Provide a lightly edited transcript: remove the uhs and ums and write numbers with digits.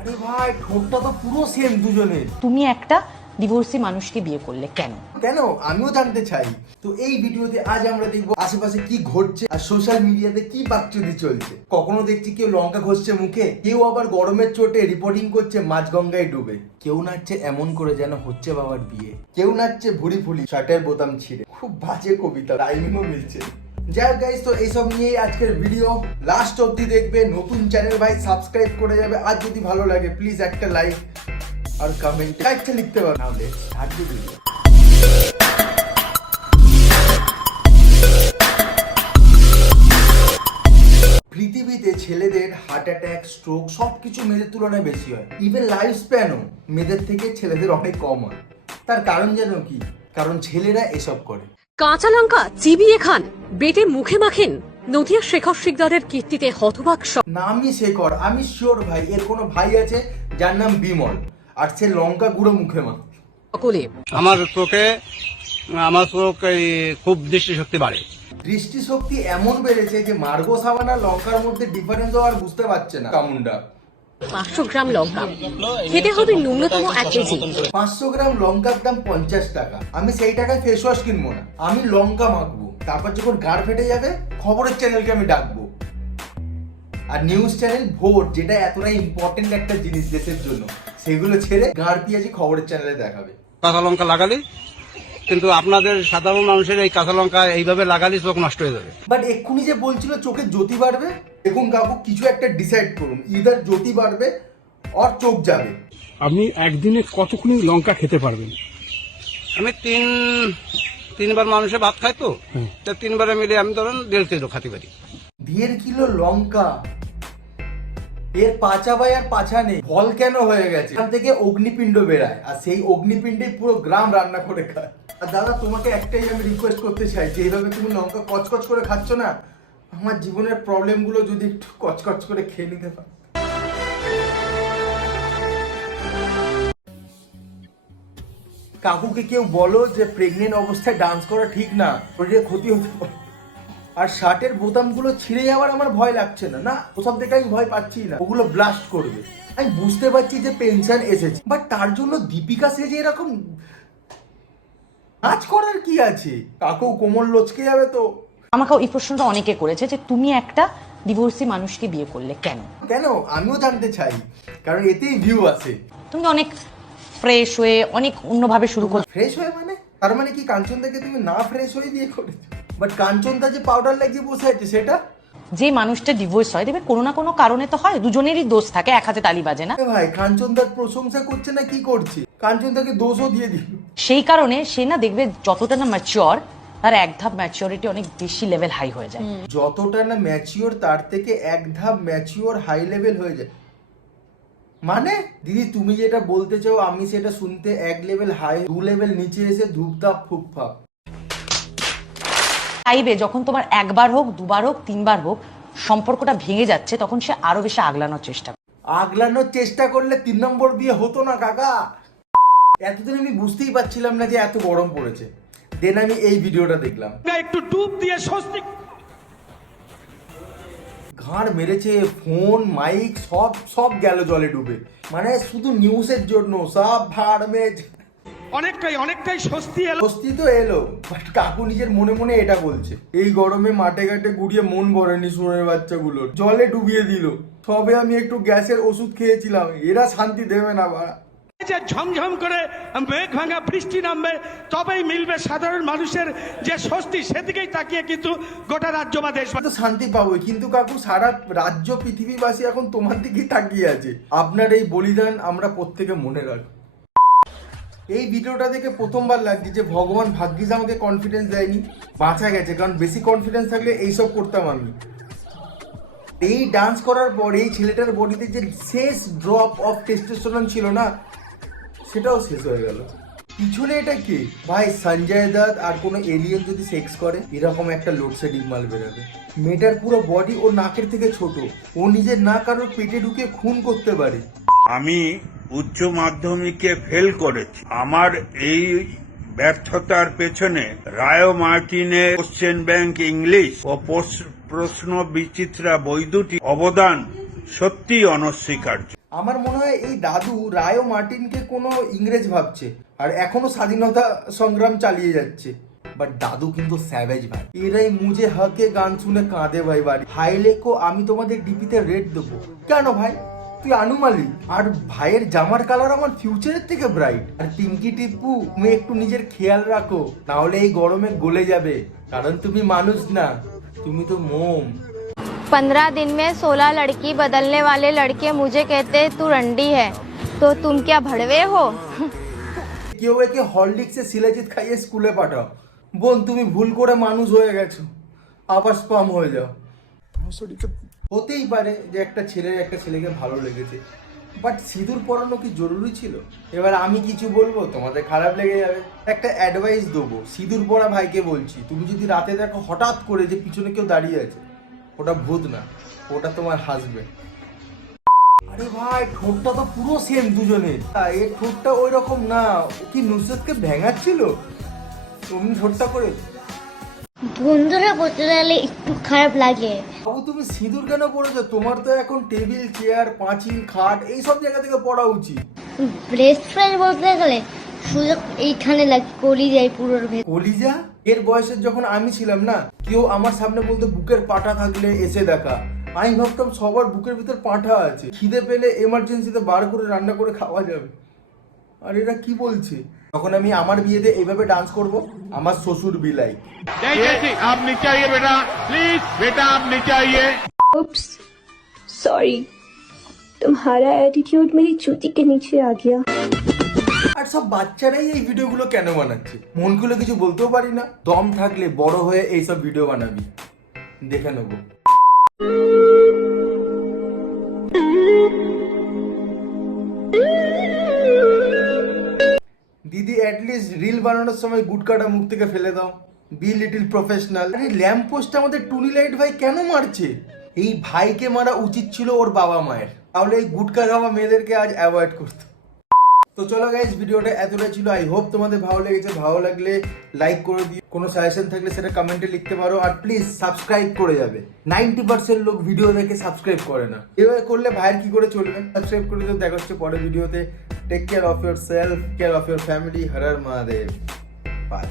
আরে ভাই ঠোঁটটা তো পুরো সেম দুজনের। তুমি একটা ডিভোর্সি মানুষকে বিয়ে করলে কেন? কেন আমিও জানতে চাই। তো এই ভিডিওতে আজ আমরা দেখবো আশেপাশে কি ঘটছে আর সোশ্যাল মিডিয়াতে কি বাকচুদি চলছে। কখনো দেখছি কেউ লঙ্কা ঘষছে মুখে, কেউ আবার গরমের চোটে রিপোর্টিং করছে মাঝগঙ্গায় ডুবে, কেউ নাচছে এমন করে যেন হচ্ছে বাবার বিয়ে, কেউ নাচছে ভুড়ি ফুলি শার্টের বোতাম ছিঁড়ে। খুব বাজে কবিতা, টাইমিংও মিলছে। যাই হোক গাইস, তো এইসব নিয়েই আজকের ভিডিও। লাস্ট অবধি দেখবে। নতুন চ্যানেল ভাই সাবস্ক্রাইব করে যাবে। আর যদি ভালো লাগে প্লিজ একটা লাইক আর কমেন্টে একটা লিখতে পারো। নাহলে স্টার্ট দি ভিডিও। পৃথিবীতে ছেলেদের হার্ট অ্যাটাক, স্ট্রোক সবকিছু মেয়েদের তুলনায় বেশি হয়। ইভেন লাইফ স্প্যানও মেয়েদের থেকে ছেলেদের অনেক কম হয়। তার কারণ জানো কি? কারণ ছেলেরা এসব করে। কাঁচা লঙ্কা চিবিয়ে খান, বেটে মুখে মাখেন। নদিয়া শেখর শিকদারের কীর্তিতে হতবাক নামই শেখর, আমি শিওর ভাই এর কোনো ভাই আছে যার নাম বিমল, আর সে লঙ্কা গুঁড়ো মুখে মাখে। সকলে। আমার চোখ খুব দৃষ্টিশক্তি বাড়ে। দৃষ্টিশক্তি এমন বেড়েছে যে মার্গো সাবান আর লঙ্কার মধ্যে ডিফারেন্স আর বুঝতে পারছে না কামুন্ডা। 500 গ্রাম লঙ্কা খেতে হবে ন্যূনতম 1 কেজি। 500 গ্রাম লঙ্কার দাম 50 টাকা। আমি সেই টাকায় ফেস ওয়াশ কিনবো না, আমি লঙ্কা মাখবো। তারপর যখন গাড় ফেটে যাবে খবরের চ্যানেলকে আমি ডাকবো। আর নিউজ চ্যানেল ভোট, যেটা এতটা ইম্পর্টেন্ট একটা জিনিস দেশের জন্য, সেগুলো ছেড়ে গাড় পিয়াজি খবরের চ্যানেলে দেখাবে। কাঁচা লঙ্কা লাগালি, কিন্তু আপনাদের সাধারণ মানুষের এই কাঁচা লঙ্কা এইভাবে লাগালে চোখ নষ্ট হয়ে যাবে। বাট এক্ষুনি যে বলছিল চোখে জ্যোতি বাড়বে, দেখুন কাকু কিছু একটা ডিসাইড করুন, ইদার জ্যোতি বাড়বে আর চোখ যাবে। আপনি একদিনে কতক্ষণ লঙ্কা খেতে পারবেন? আমি তিনবার মানুষে ভাত খাই তো, তা 3 বারে মিলে আমি ধরুন 1.5 কিলো খাতে পারি। 1.5 কিলো লঙ্কা, এর পাচা ভাই আর পাছা নেই। ফল কেন হয়ে গেছে? এখান থেকে অগ্নিপিণ্ড বেরায়, আর সেই অগ্নিপিণ্ডে পুরো গ্রাম রান্না করে খায়। আর দাদা তোমাকে একটাই আমি রিকোয়েস্ট করতে চাই, যে এইভাবে তুমি লঙ্কা কচকচ করে খাচ্ছ না, আমার জীবনের প্রবলেম গুলো যদি একটু কচকচ করে খেয়ে নিতে পার। কাকুকে কেউ বলো যে প্রেগনেন্ট অবস্থায় ডান্স করা ঠিক না, শরীরে ক্ষতি হতে পারে। আর শার্টের বোতামগুলো ছিঁড়ে যাওয়ার আমার ভয় লাগছে না, না ওসব দেখে আমি ভয় পাচ্ছি না, ওগুলো ব্লাস্ট করবে। আমি বুঝতে পারছি যে পেনশন এসেছে, বাট তার জন্য দীপিকা সেজে এরকম নাচ করার কি আছে? কাকু কোমর লচকে যাবে তো। আমাকে এই প্রশ্নটা অনেকে করেছে যে তুমি একটা ডিভোর্সি মানুষকে বিয়ে করলে কেন? কেন আমিও জানতে চাই, কারণ এতেই ভিউ আছে। তুমি অনেক ফ্রেশ হয়ে অনেক অন্যভাবে শুরু করছো। ফ্রেশ হয়ে মানে? তার মানে কি কাঞ্চনদাকে তুমি না ফ্রেশ হয়ে দিয়ে করেছো? বাট কাঞ্চনদা যে পাউডার লাগিয়ে বসে আছে সেটা? যে মানুষটা ডিভোর্স হয় দেখবে কোনো না কোনো কারণে তো হয়, দুজনেরই দোষ থাকে, এক হাতে তালি বাজে না। ভাই কাঞ্চনদার প্রশংসা করছে না কি করছে? কাঞ্চনদাকে দোষও দিয়ে দিল। সেই কারণে সে না দেখবে যতটা না ম্যাচিওর, তার এক ধাপ ম্যাচিওরিটি অনেক বেশি লেভেল হাই হয়ে যায়। যতটা না ম্যাচিওর তার থেকে এক ধাপ ম্যাচিওর হাই লেভেল হয়ে যায়। মানে দিদি তুমি যেটা বলতে চাও আমি সেটা শুনতে 1 লেভেল হাই 2 লেভেল নিচে এসে ধূপধাপ ফুকফাপ। চাইবে যখন তোমার একবার হোক, দুবার হোক, 3বার হোক সম্পর্কটা ভেঙে যাচ্ছে, তখন সে আরো বেশি আগলানোর চেষ্টা করে। আগলানোর চেষ্টা করলে 3 নম্বর দিয়ে হতো না কাকা। এতদিন আমি বুঝতেই পারছিলাম না যে এত গরম পড়েছে। দেন আমি এই ভিডিওটা দেখলাম, একটু ডুব দিয়ে স্বস্তি ঘাড় মেরেছে, ফোন মাইক সব গেল জলে ডুবে। মানে শুধু নিউজের জন্য সব ভাড় মেরেছে। অনেকটাই স্বস্তি এলো। স্বস্তি তো এলো, বাট কাকু নিজের মনে মনে এটা বলছে, এই গরমে মাঠে ঘাটে গুড়িয়ে মন ভরেনি শুয়োরের বাচ্চাগুলোর, জলে ডুবিয়ে দিল। সবে আমি একটু গ্যাসের ওষুধ খেয়েছিলাম, এরা শান্তি দেবে না বাড়া। যে ঝমঝম করে মেঘ ভাঙা বৃষ্টি নামবে, তবেই মিলবে সাধারণ মানুষের যে স্বস্তি, সেদিকেই তাকিয়ে কিন্তু গোটা রাজ্য বা দেশ তো শান্তি পাবো, কিন্তু কাকু সারা রাজ্য পৃথিবীবাসী এখন তোমার দিকেই তাকিয়ে আছে। আপনার এই বলিদান আমরা প্রত্যেকে মনে রাখবো। এই ভিডিওটা দেখে প্রথমবার লাগছে যে ভগবান ভাগ্যিস আমাকে কনফিডেন্স দেয়নি, বাঁচা গেছে। কারণ বেশি কনফিডেন্স থাকলে এইসব করতাম আমি। এই ডান্স করার পর এই ছেলেটার বডিতে যে শেষ ড্রপ অফ টেস্টোস্টেরন ছিল না, সেটাও শেষ হয়ে গেল। পিছনে এটা কি ভাই? সঞ্জয় দত্ত আর কোনো এলিয়েন যদি সেক্স করে এরকম একটা লোডশেডিং মাল বেরোবে। মেয়েটার পুরো বডি ও নাকের থেকে ছোট, ও নিজের নাক কারোর পেটে ঢুকে খুন করতে পারে। আমি উচ্চ মাধ্যমিকে ফেল করেছি। আমার এই ব্যর্থতার পেছনে রায় মার্টিনের কোশ্চেন ব্যাংক ইংলিশ ও প্রশ্ন বিচিত্রা বই দুটি অবদান সত্যি অনস্বীকার্য। আমার মনে হয় এই দাদু রায় মার্টিনকে কোনো ইংরেজ ভাবছে আর এখনো স্বাধীনতা সংগ্রাম চালিয়ে যাচ্ছে। বাট দাদু কিন্তু স্যাভেজ ভাই, এরাই মুঝে হকে গান শুনে কাঁদে ভাই বাড়ি। ভাই লেখো আমি তোমাদের ডিপিতে রেড দেবো। কেন ভাই, তুই আনুমালি, আর ভাইয়ের জামার কালার আমার ফিউচারের থেকে ব্রাইট। আর পিঙ্কি টিপু তুমি একটু নিজের খেয়াল রাখো, না হলে এই গরমে গলে যাবে, কারণ তুমি মানুষ না, তুমি তো মোম। 15 दिन में 16 लड़की बदलने वाले लड़के मुझे कहते तू रंडी है, तो तुम क्या भड़वे हो? কেউ একে হরলিক্সে শিলাজিৎ খাইয়ে স্কুলে পাঠাও। বোন তুমি ভুল করে মানুষ হয়ে গেছো, আবার স্পাম হয়ে যাও। হতেই পারে যে একটা ছেলেকে ভালো লেগেছে, বাট সিঁদুর পরানো কি জরুরি ছিল? এবার আমি কিছু বলবো তোমাদের খারাপ লেগে যাবে, একটা অ্যাডভাইস দেবো। সিঁদুর পরা ভাইকে বলছি, তুমি যদি রাতে দেখো হঠাৎ করে যে পিছনে কেউ দাঁড়িয়ে আছে, ওটা ভূত না, ওটা তোমার হাসবেন্ড। আরে ভাই ঠোঁটটা তো পুরো সেম দুজনের, এর ঠোঁটটা ওই রকম না, ও কি নুসরতকে ভেঙাচ্ছিল তুমি ঠোঁটটা করে? বন্ধুরা বলতে গেলে একটু খারাপ লাগে। বাবু তুমি সিঁদুর কেন পড়েছো? তোমার তো এখন টেবিল চেয়ার পাঁচিল খাট এই সব জায়গা থেকে পড়া উচিত। বেস্ট ফ্রেন্ড বলতে গেলে শুধু এইখানে লাগে, কলিজায় পুরোর ভেতর। কলিজা? এর বয়সের যখন আমি ছিলাম না, কেউ আমার সামনে বলতো বুকের পাটা থাকলে এসে দেখা, আমি ভাবতাম সবার বুকের ভিতর পাঁঠা আছে, খিদে পেলে এমার্জেন্সিতে বার করে রান্না করে খাওয়া যাবে। আর এরা কি বলছে? তখন আমি আমার বিয়েতে এইভাবে ডান্স করব, আমার শ্বশুর বিলাই। आप नीचे आइए बेटा, प्लीज बेटा आप नीचे आइए। Oops, sorry, तुम्हारा एटीट्यूड मेरी जूती के नीचे आ गया। আর সব বাচ্চারাই এই ভিডিওগুলো কেন বানাচ্ছে? মন খুলে কিছু বলতেও পারি না। দম থাকলে বড় হয়ে এইসব ভিডিও বানাবি, দেখে নেবো। দিদি অ্যাটলিস্ট রিল বানানোর সময় গুটকাটা মুখ থেকে ফেলে দাও, বি লিটল প্রফেশনাল। আরে ল্যাম্প পোস্ট আমাদের টুনি লাইট ভাই কেন মারছে? এই ভাইকে মারা উচিত ছিল ওর বাবা মায়ের, তাহলে এই গুটকা খাওয়া মেয়েদেরকে আজ অ্যাভয়েড করতো। তো চলো গাইজ, ভিডিওটা এতটাই ছিল। আই হোপ তোমাদের ভালো লেগেছে। ভালো লাগলে লাইক করে দিও, কোনো সাজেশন থাকলে সেটা কমেন্টে লিখতে পারো, আর প্লিজ সাবস্ক্রাইব করে যাবে। 90% লোক ভিডিও দেখে সাবস্ক্রাইব করে না, এভাবে করলে ভাইয়ের কি করে চলবে? সাবস্ক্রাইব করে দিও। দেখা হচ্ছে পরের ভিডিওতে। Take care of yourself, care of your family. Har Har Mahadev, by.